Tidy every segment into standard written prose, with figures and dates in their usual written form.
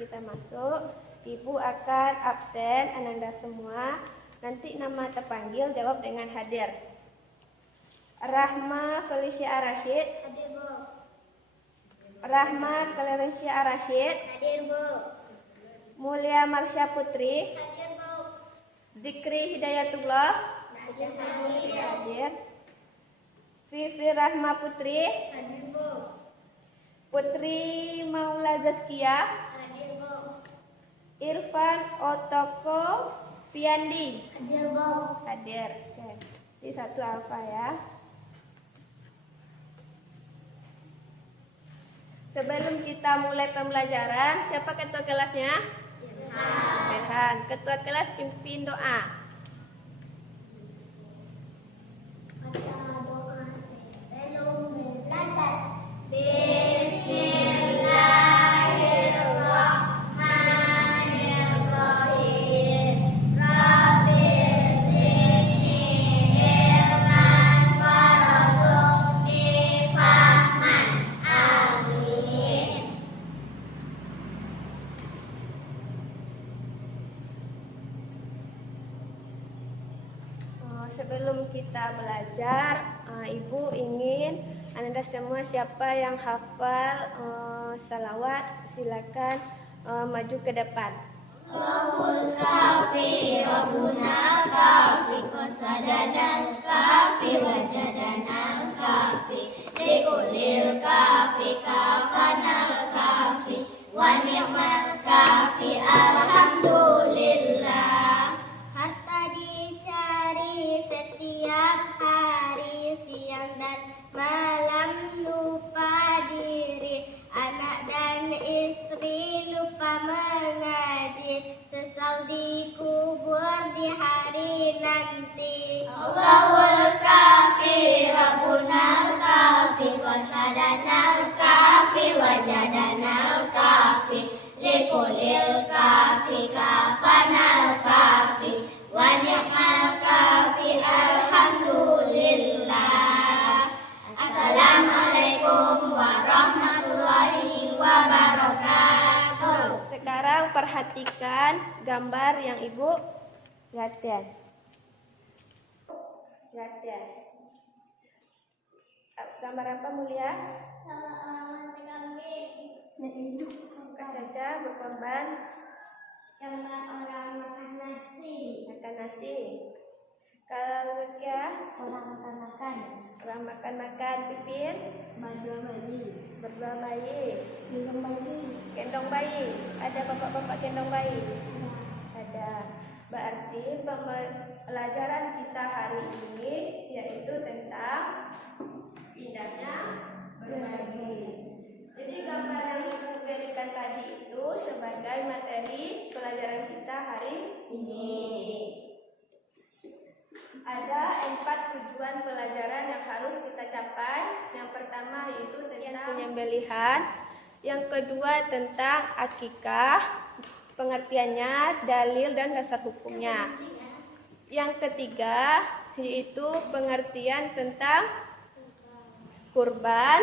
kita masuk, Ibu akan absen, Ananda semua. Nanti nama terpanggil jawab dengan hadir. Rahma Felicia Arashid. Hadir, Bu. Rahma Clarencia Arashid. Hadir, Bu. Mulia Marsha Putri. Hadir, Bu. Zikri Hidayatullah. Hadir, Bu. Hadir. Vivi Rahma Putri. Hadir, Bu. Putri Maula Zaskia. Hadir, Bu. Irfan Otoko Piandi. Hadir, Bu. Hadir. Oke. Ini satu alfa ya. Sebelum kita mulai pembelajaran, siapa ketua kelasnya? Irhan. Ketua kelas pimpin doa. Sebelum belajar. Bismillahirrahmanirrahim. Rabbi zidni ilman warzuqni fahman. Amin. Sebelum kita belajar, Ibu ingin Anda semua siapa yang hafal salawat, silakan maju ke depan. Allahul kafi, Rabbunal kafi, qasadanal kafi, wajadanal kafi, likulil kafi, kafanal kafi, wa ni'mal kafi, alhamdulillah. Harta dicari setiap hari, siang dan malam lupa diri, anak dan istri lupa mengaji, sesal dikubur di hari nanti. Allahul kafi, Rabbunal kafi, qasadanal kafi, wajadanal kafi, likulil kafi, kafanal kafi, wa ni'mal kafi, alhamdulillah. Assalamualaikum warahmatullahi wabarakatuh. Sekarang perhatikan gambar yang Ibu lihatkan. Lihatkan. Gambar apa Mulia? Sama orang kambing. Caca berkorban Gambar orang makan nasi. makan nasi. Kalau Zaskia, Orang makan. orang makan-makan. Pipin, Berdua bayi. berdua bayi. Minum bayi. Gendong bayi. Ada bapak-bapak gendong bayi? Ada. Berarti pembelajaran kita hari ini yaitu tentang indahnya berbagi. Jadi gambar yang Ibu berikan tadi itu sebagai materi pelajaran kita hari ini. Ada 4 tujuan pelajaran yang harus kita capai. Yang pertama yaitu tentang penyembelihan. Yang kedua tentang akikah, pengertiannya, dalil dan dasar hukumnya. Yang ketiga yaitu pengertian tentang kurban,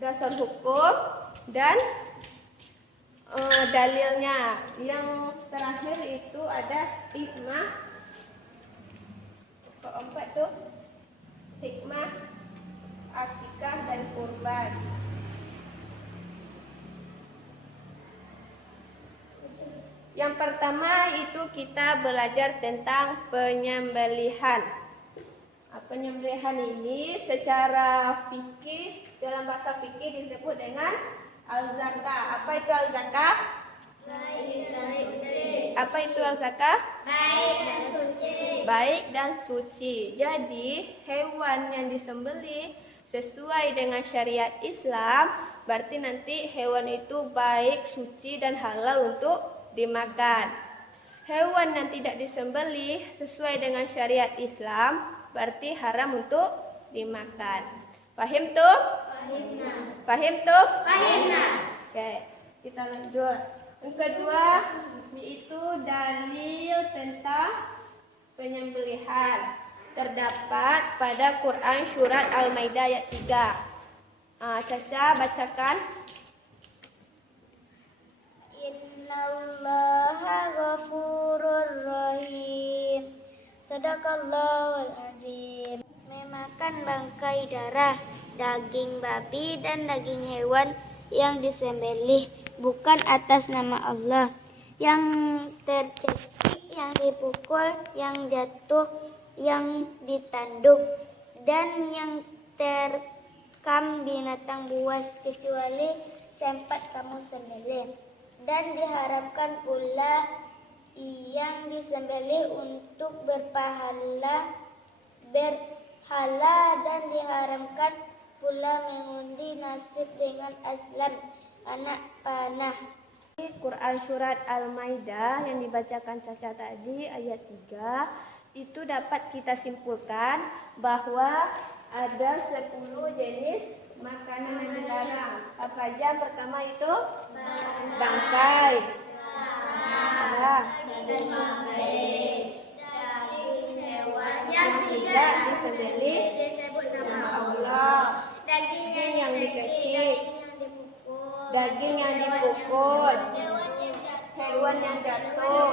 dasar hukum dan dalilnya. Yang terakhir itu ada hikmah. Keempat tuh hikmah akikah dan kurban. Yang pertama itu kita belajar tentang penyembelihan. Penyembelihan ini secara fikih, dalam bahasa fikih disebut dengan al-zakah. Apa itu al-zakah? Apa itu al-zakah? Baik dan suci. Baik dan suci. Jadi hewan yang disembelih sesuai dengan syariat Islam, berarti nanti hewan itu baik, suci dan halal untuk dimakan. Hewan yang tidak disembelih sesuai dengan syariat Islam berarti haram untuk dimakan. Paham tuh? Paham tuh? Oke, kita lanjut. Yang kedua yaitu dalil tentang penyembelihan. Terdapat pada Quran surat Al-Maidah ayat 3. Caca bacakan. Innallaha ghafurur rahim. Sadaqallahul azim. Memakan bangkai darah, daging babi dan daging hewan yang disembelih bukan atas nama Allah, yang tercekik, yang dipukul, yang jatuh, yang ditanduk, dan yang terkam binatang buas kecuali sempat kamu sembelih. Dan diharamkan pula yang disembelih untuk berhala, dan diharamkan pula mengundi nasib dengan aslam, anak panah. Quran surat Al-Maidah yang dibacakan Caca tadi ayat 3 itu dapat kita simpulkan bahwa ada 10 jenis makanan yang dilarang. Apa aja? Pertama itu bangkai, Daging hewan yang tidak disembelih nama Allah, daging yang dikecil, daging yang dipukul, hewan yang jatuh,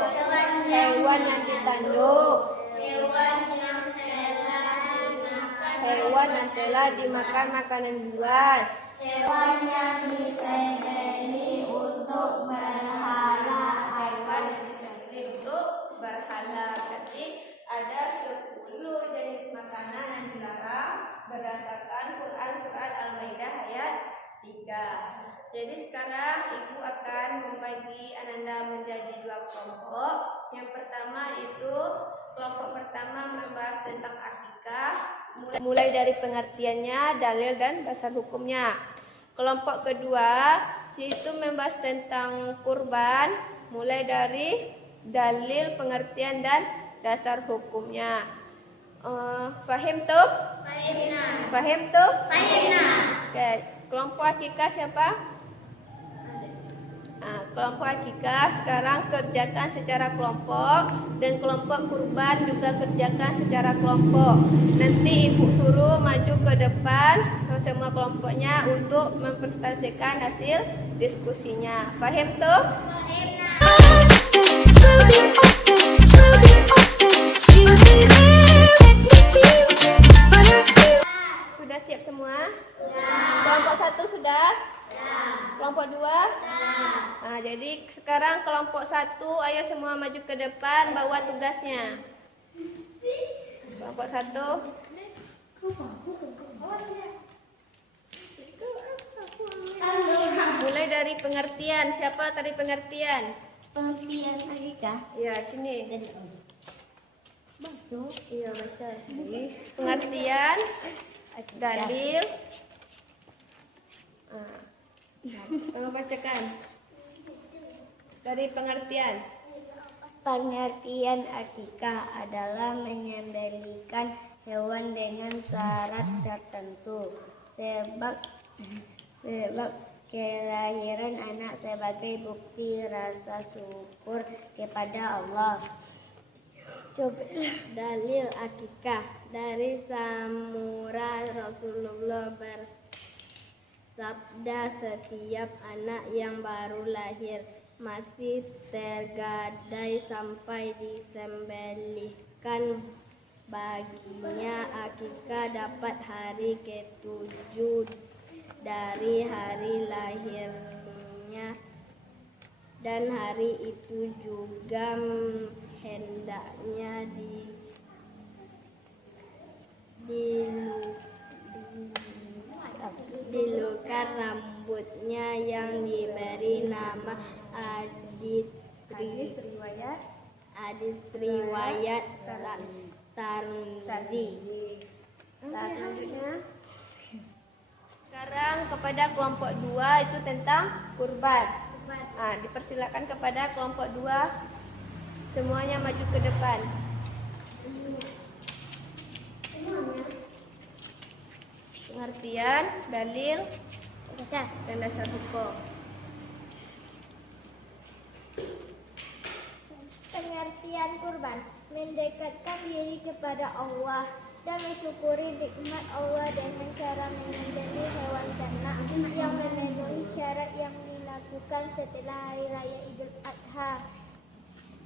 hewan yang ditanduk, hewan yang telah dimakan makanan buas, hewan yang disembelih untuk berhala. hewan yang disembelih untuk berhala. Berarti ada 10 jenis makanan yang dilarang berdasarkan Quran surat Al-Maidah ayat 3. Jadi sekarang ibu akan membagi Ananda menjadi 2 kelompok. Yang pertama itu kelompok pertama membahas tentang akikah, mulai dari pengertiannya, dalil dan dasar hukumnya. Kelompok kedua yaitu membahas tentang kurban, mulai dari dalil, pengertian dan dasar hukumnya. Fahim tuh? Fahim tuh? Oke, kelompok akikah siapa? Kelompok akikah sekarang kerjakan secara kelompok, dan kelompok kurban juga kerjakan secara kelompok. Nanti ibu suruh maju ke depan semua kelompoknya untuk mempresentasikan hasil diskusinya. Fahim tuh? Sudah siap semua? Kelompok 1 sudah? Kelompok 2? Nah, jadi sekarang kelompok 1, ayo semua maju ke depan bawa tugasnya. Kelompok 1. Mulai dari pengertian. Siapa tadi pengertian? Pengertian akikah. Ya, sini. Baca. Iya, baca. Pengertian, dalil. Tolong bacakan. Dari pengertian. Pengertian akikah adalah menyembelihkan hewan dengan syarat tertentu, sebab kelahiran anak sebagai bukti rasa syukur kepada Allah. Coba dalil akikah. Dari Samurah Rasulullah bersabda, setiap anak yang baru lahir masih tergadai sampai disembelihkan baginya akikah dapat hari ke-7 dari hari lahirnya, dan hari itu juga hendaknya dilukat rambutnya yang diberi nama hadis riwayat Tirmizi. Selanjutnya. Sekarang kepada kelompok 2 itu tentang kurban. Dipersilakan kepada kelompok 2 semuanya maju ke depan. Pengertian, dalil, dan dasar hukum. Pengertian kurban mendekatkan diri kepada Allah dan mensyukuri nikmat Allah dengan cara menyembelih hewan ternak yang memenuhi syarat yang dilakukan setelah hari raya Idul Adha.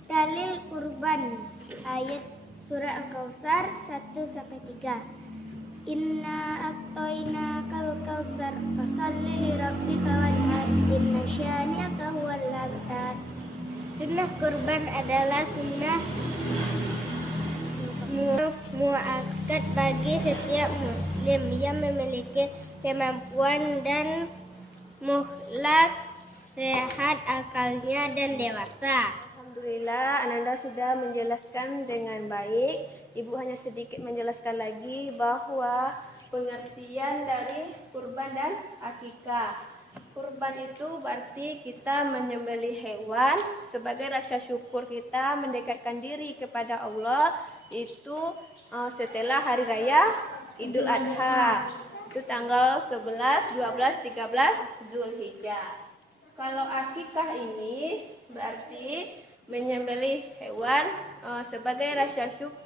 Dalil kurban ayat surah Al-Kautsar 1-3. Inna a'tainakal kautsar fasholli lirabbika wanhar inna syani'aka huwal abtar. Sunnah kurban adalah sunnah muakkad bagi setiap muslim yang memiliki kemampuan dan muhlak, sehat akalnya dan dewasa. Alhamdulillah, Ananda sudah menjelaskan dengan baik. Ibu hanya sedikit menjelaskan lagi bahwa pengertian dari kurban dan akikah. Kurban itu berarti kita menyembelih hewan sebagai rasa syukur kita mendekatkan diri kepada Allah, itu setelah hari raya Idul Adha. Itu tanggal 11, 12, 13 Zulhijjah. Kalau akikah ini berarti menyembelih hewan sebagai rasa syukur